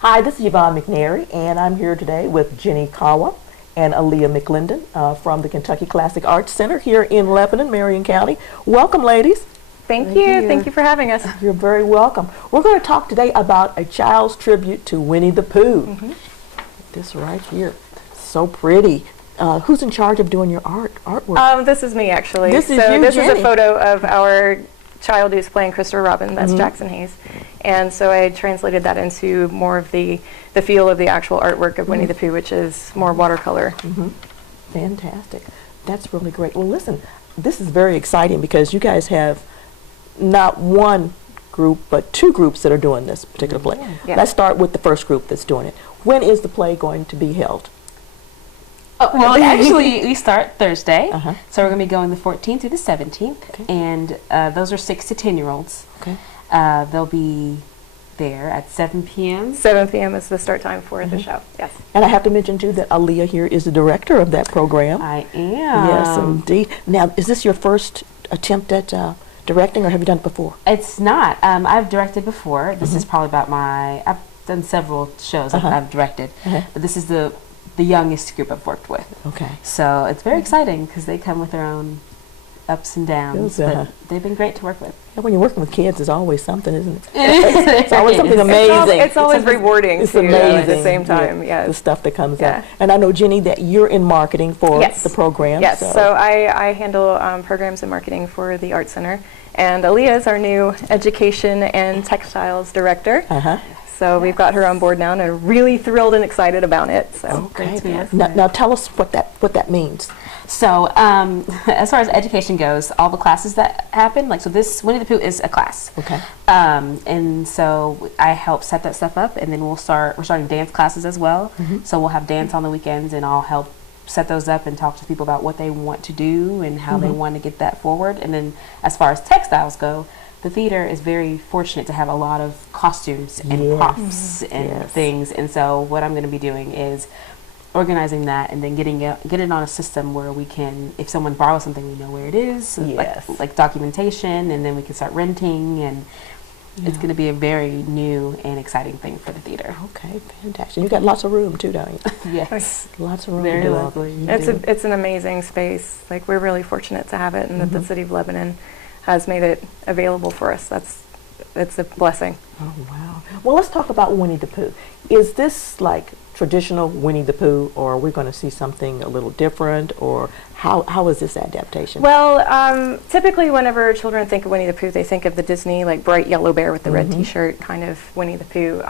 Hi, this is Yvonne McNary, and I'm here today with Jenny Kawa and Aaliyah McClendon from the Kentucky Classic Arts Center here in Lebanon, Marion County. Welcome, ladies. Thank you. Thank you for having us. You're very welcome. We're going to talk today about a child's tribute to Winnie the Pooh. This right here, so pretty. Who's in charge of doing your artwork? This is me, actually. This is this Jenny. is a photo of our child who's playing Christopher Robin. That's Jackson Hayes. And so I translated that into more of the feel of the actual artwork of Winnie the Pooh, which is more watercolor. Fantastic. That's really great. Well, listen, this is very exciting because you guys have not one group, but two groups that are doing this particular play. Yeah. Let's start with the first group that's doing it. When is the play going to be held? Well, actually, we start Thursday, so we're going to be going the 14th through the 17th, and those are 6 to 10-year-olds. Okay. They'll be there at 7 p.m. 7 p.m. is the start time for the show. Yes. And I have to mention, too, that Aaliyah here is the director of that program. I am. Yes, indeed. Now, is this your first attempt at directing, or have you done it before? It's not. I've directed before. This is probably about I've done several shows I've directed, but this is the youngest group I've worked with. Okay. So it's very exciting because they come with their own ups and downs, but they've been great to work with. Yeah, when you're working with kids, it's always something, isn't it? It's always something amazing. It's always rewarding It's too, amazing at the same time. The stuff that comes out. And I know, Jenny, that you're in marketing for the program. Yes, so I handle programs and marketing for the Art Center. And Aaliyah is our new education and textiles director. So we've got her on board now, and I'm really thrilled and excited about it. So now tell us what that means. So as far as education goes, all the classes that happen, like so this Winnie the Pooh is a class. Okay. And so I help set that stuff up, and then we're starting dance classes as well. So we'll have dance on the weekends, and I'll help set those up and talk to people about what they want to do and how they want to get that forward. And then as far as textiles go, the theater is very fortunate to have a lot of costumes and props and things. And so what I'm going to be doing is organizing that and then get it on a system where we can, if someone borrows something, we know where it is, like documentation, and then we can start renting, and it's going to be a very new and exciting thing for the theater. Okay, fantastic. You got lots of room too, don't you? Yes. Lots of room. Very to do lovely. It's an amazing space. Like, we're really fortunate to have it, and that the city of Lebanon has made it available for us. It's a blessing. Oh, wow. Well, let's talk about Winnie the Pooh. Is this like traditional Winnie the Pooh, or are we going to see something a little different, or how is this adaptation? Well, typically whenever children think of Winnie the Pooh, they think of the Disney, like, bright yellow bear with the red t-shirt kind of Winnie the Pooh.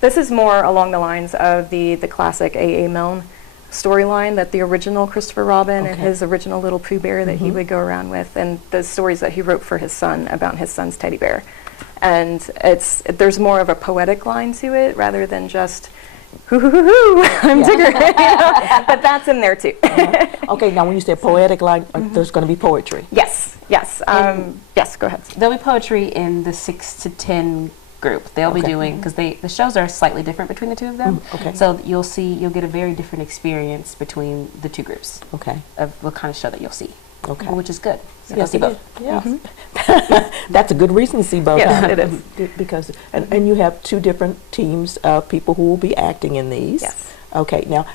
This is more along the lines of the classic A.A. Milne storyline, that the original Christopher Robin and his original little Pooh Bear that he would go around with, and the stories that he wrote for his son about his son's teddy bear. And there's more of a poetic line to it rather than just hoo hoo hoo hoo, I'm Tigger. But that's in there too. Okay, now when you say poetic line, there's going to be poetry. Yes. Yes, go ahead. There'll be poetry in the 6 to 10 group. They'll be doing, because the shows are slightly different between the two of them. So you'll get a very different experience between the two groups. Of what kind of show that you'll see. Which is good. So you'll see both. That's a good reason to see both. Yes, it is. Because and you have two different teams of people who will be acting in these. Yes. Okay. Now,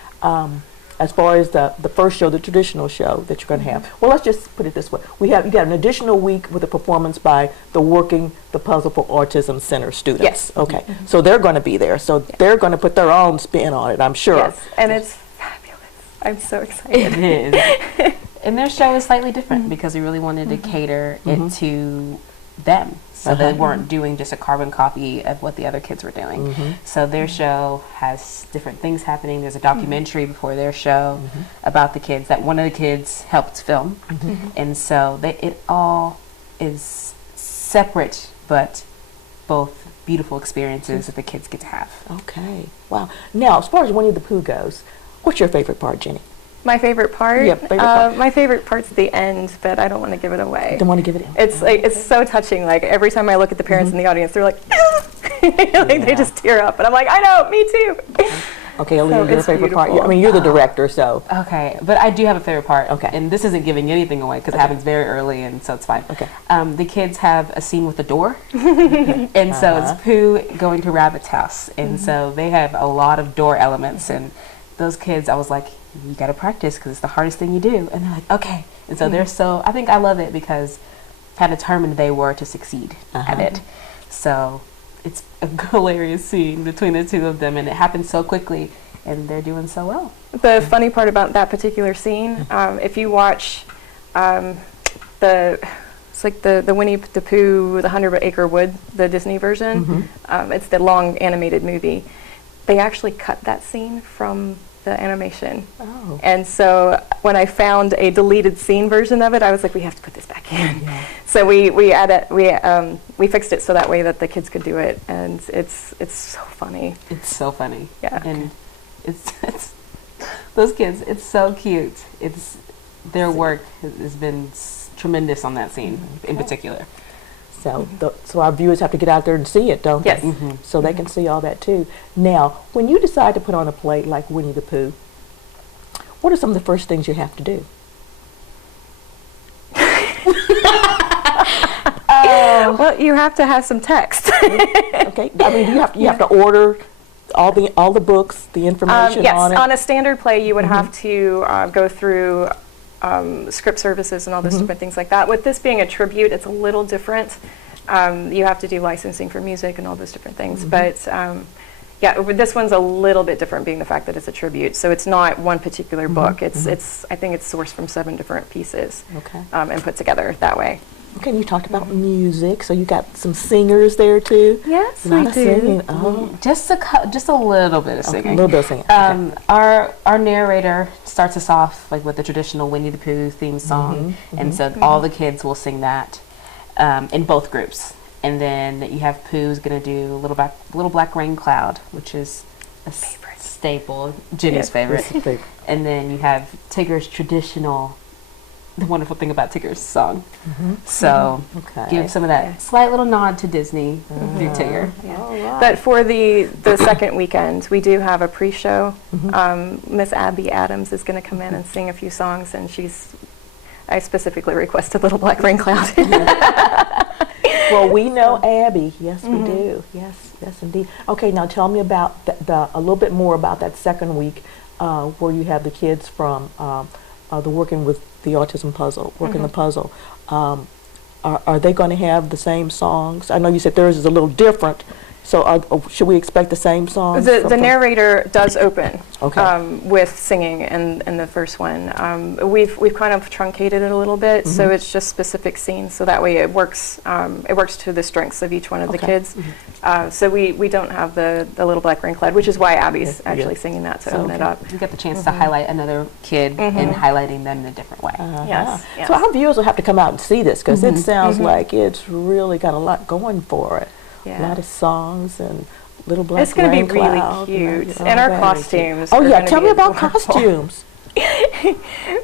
as far as the first show, the traditional show that you're going to have, well, let's just put it this way: you got an additional week with a performance by the Working the Puzzle for Autism Center students. Yes. Okay. So they're going to be there. So they're going to put their own spin on it, I'm sure. Yes. And it's fabulous. I'm so excited. It is. And their show is slightly different because we really wanted to cater it to them. So they weren't doing just a carbon copy of what the other kids were doing. So their show has different things happening. There's a documentary before their show about the kids that one of the kids helped film. And so it all is separate, but both beautiful experiences that the kids get to have. Okay. Wow. Now, as far as Winnie the Pooh goes, what's your favorite part, Jenny? My favorite part? Yeah, favorite part. My favorite part's the end, but I don't want to give it away. Don't want to give it. It's so touching. Like, every time I look at the parents in the audience, they're like, like they just tear up, and I'm like, I know, me too. Okay, Aaliyah, your it's favorite part? beautiful. I mean, you're the director, so. Okay, but I do have a favorite part. Okay. And this isn't giving anything away because it happens very early, and so it's fine. Okay. The kids have a scene with the door, and so it's Pooh going to Rabbit's house, and so they have a lot of door elements, and those kids, I was like, you got to practice because it's the hardest thing you do, and they're like, okay, and so they're so. I think I love it because how determined they were to succeed at it. So it's a hilarious scene between the two of them, and it happens so quickly, and they're doing so well. The funny part about that particular scene, if you watch it's like the Winnie the Pooh, the 100-Acre Wood, the Disney version. It's the long animated movie. They actually cut that scene from the animation. Oh. And so when I found a deleted scene version of it, I was like, we have to put this back in. Yeah. So we fixed it so that way that the kids could do it, and it's so funny. It's so funny. Yeah. And it's those kids, it's so cute. It's their work has been tremendous on that scene in particular. So, so our viewers have to get out there and see it, don't Yes. they? So they can see all that too. Now, when you decide to put on a play like Winnie the Pooh, what are some of the first things you have to do? Well, you have to have some text. Okay, I mean, you have to order all the books, the information Yes, on it. on a standard play, you would have to go through script services and all those different things like that. With this being a tribute, it's a little different. You have to do licensing for music and all those different things. But yeah, this one's a little bit different, being the fact that it's a tribute. So it's not one particular book. It's I think it's sourced from 7 different pieces Okay. and put together that way. Okay, and you talked about music, so you got some singers there too. Yes, A lot we of do. singing. Oh, Just a little bit of okay, singing. a little bit of singing. Okay. Our narrator starts us off like with the traditional Winnie the Pooh theme song, and so all the kids will sing that in both groups. And then you have Pooh's gonna do Little Black Rain Cloud, which is a staple, Jenny's favorite. Yes, favorite. And then you have Tigger's traditional, the wonderful thing about Tigger's song. So Okay. give some of that slight little nod to Disney through Tigger. Yeah. All right. But for the second weekend, we do have a pre-show. Miss Abby Adams is going to come in and sing a few songs, and I specifically requested Little Black Rain Cloud. Well, we know Abby. Yes, we do. Yes, yes, indeed. Okay, now tell me about a little bit more about that second week, where you have the kids from the working with the autism puzzle, working the puzzle. Are they going to have the same songs? I know you said theirs is a little different. So should we expect the same songs? The narrator does open Okay. with singing in the first one. We've kind of truncated it a little bit, so it's just specific scenes. So that way it works to the strengths of each one of the Okay. kids. So we don't have the Little Black Rain Cloud, which is why Abby's actually singing that to open it up. You get the chance to highlight another kid and highlighting them in a different way. Yes, yes. So our viewers will have to come out and see this because it sounds like it's really got a lot going for it. Yeah. A lot of songs and Little Black It's going to Rain be really Cloud cute. all And our that. costumes. Oh are yeah, gonna tell be me about adorable. costumes.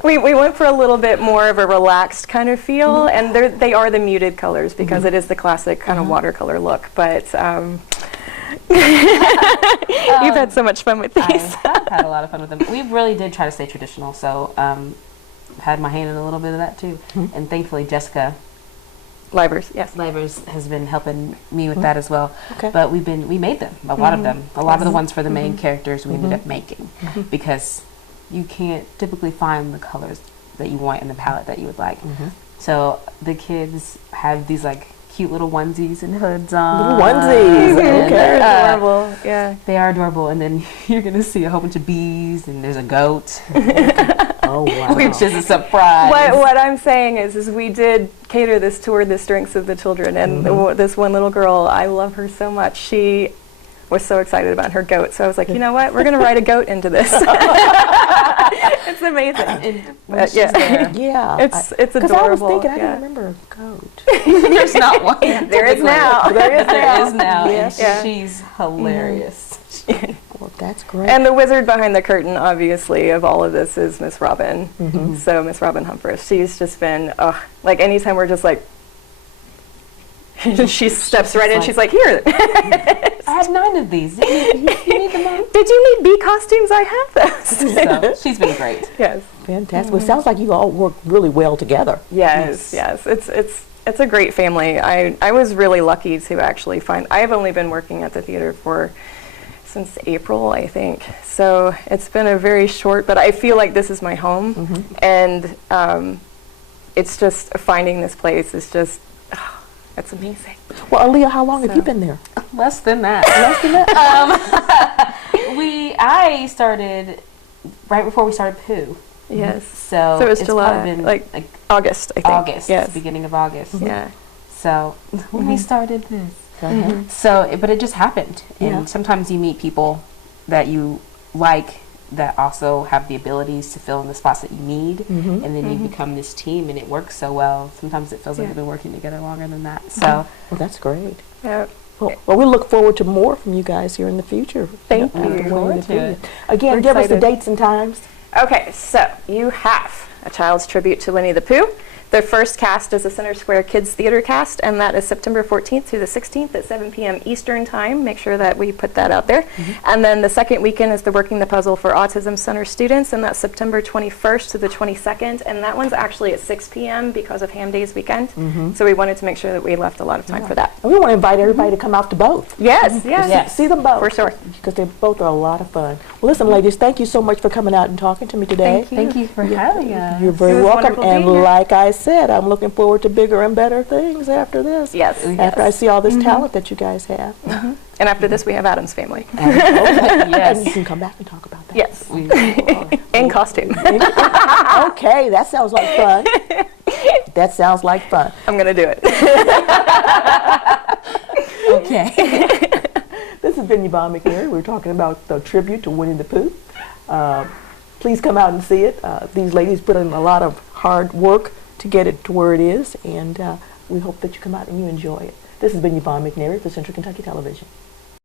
We went for a little bit more of a relaxed kind of feel, and they are the muted colors because it is the classic kind of watercolor look. But you've had so much fun with these. I've had a lot of fun with them. We really did try to stay traditional, so had my hand in a little bit of that too. And thankfully Jessica Livers, yes. Livers has been helping me with that as well. Okay. But we made them, a lot of them. A lot of the ones for the main characters we ended up making because you can't typically find the colors that you want in the palette that you would like. So the kids have these like cute little onesies and hoods on. Little onesies. And, Okay. Adorable, yeah. They are adorable, and then you're gonna see a whole bunch of bees, and there's a goat, Oh wow. which is a surprise. What I'm saying is we did cater this toward the strengths of the children, and this one little girl, I love her so much. She was so excited about her goat, so I was like, you know what, we're going to write a goat into this. It's amazing. And when she's yeah. there, Yeah. It's Because adorable. I was thinking, I yeah. don't remember a goat. there's not one. There is now. There is There is now, Yes. and Yeah. she's hilarious. Well, that's great. And the wizard behind the curtain, obviously, of all of this is Miss Robin. So Miss Robin Humphreys, she's just been, like anytime we're just like, She steps right in. She's like, here. I have 9 of these. You need them all? Did you need bee costumes? I have those. So she's been great. Yes. Fantastic. Well, it sounds like you all work really well together. Yes. It's a great family. I was really lucky to actually find. I've only been working at the theater since April, I think. So it's been a very short, but I feel like this is my home, and it's just finding this place is just. It's amazing. Well, Aaliyah, how long have you been there? Less than that. Less than that? I started right before we started Pooh. Yes. So it was it's July, probably been like August, I think. August, Yes. beginning of August. Yeah. So when we started this. So, but it just happened. And sometimes you meet people that you like that also have the abilities to fill in the spots that you need, and then you become this team, and it works so well. Sometimes it feels like we've been working together longer than that. So, well, that's great. Yeah. Well, we look forward to more from you guys here in the future. Thank After you. Winnie Forward the to Pooh. it. Again, We're give us the excited. dates and times. Okay, so you have A Child's Tribute to Winnie the Pooh. The first cast is the Center Square Kids Theater cast, and that is September 14th through the 16th at 7 p.m. Eastern Time. Make sure that we put that out there. And then the second weekend is the Working the Puzzle for Autism Center students, and that's September 21st to the 22nd. And that one's actually at 6 p.m. because of Ham Days weekend. So we wanted to make sure that we left a lot of time for that. And we want to invite everybody to come out to both. Yes, yes. See them both. For sure. Because they both are a lot of fun. Well, listen, ladies, thank you so much for coming out and talking to me today. thank you for having us. You're very It was welcome. wonderful And being here. like I said, I'm looking forward to bigger and better things after this. Yes. After I see all this talent that you guys have. And after this, we have Adam's Family. And you Yes. can come back and talk about that. Yes. We- In costume. Okay, that sounds like fun. That sounds like fun. I'm going to do it. okay. This has been Yvonne McNary. We're talking about the tribute to Winnie the Pooh. Please come out and see it. These ladies put in a lot of hard work to get it to where it is, and we hope that you come out and you enjoy it. This has been Yvonne McNary for Central Kentucky Television.